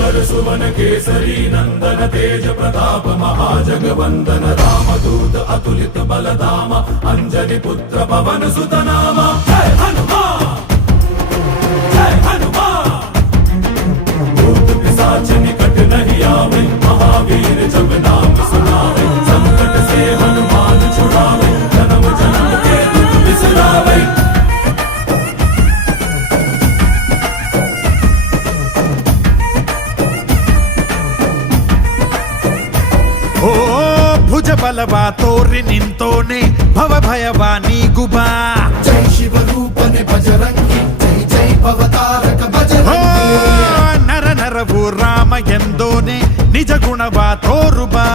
भास्कर सुवन केसरी नंदन तेज प्रताप महाजगवंदन रामदूत अतुलित बलधाम अंजनी पुत्र पवन सुत नाम जय हनुमान जय हनुमान। भूत पिशाच निकट नहीं आवे महावीर जब नाम सुनावे संकट से हनुमान छुड़ावे जन्म जन्म के दुख बिसरावे। ಓ ಭುಜ ಬಲವ ತೋರಿ ನಿಂತೋನೆ ಭವ ಭಯವ ನೀಗುಬಾ जय शिव रूपने बजरंगी जय जय भवतारक बजरंगी। ನರ ನರವು ರಾಮ ಎಂದೋನೆ ನಿಜ ಗುಣವ ತೋರುಬಾ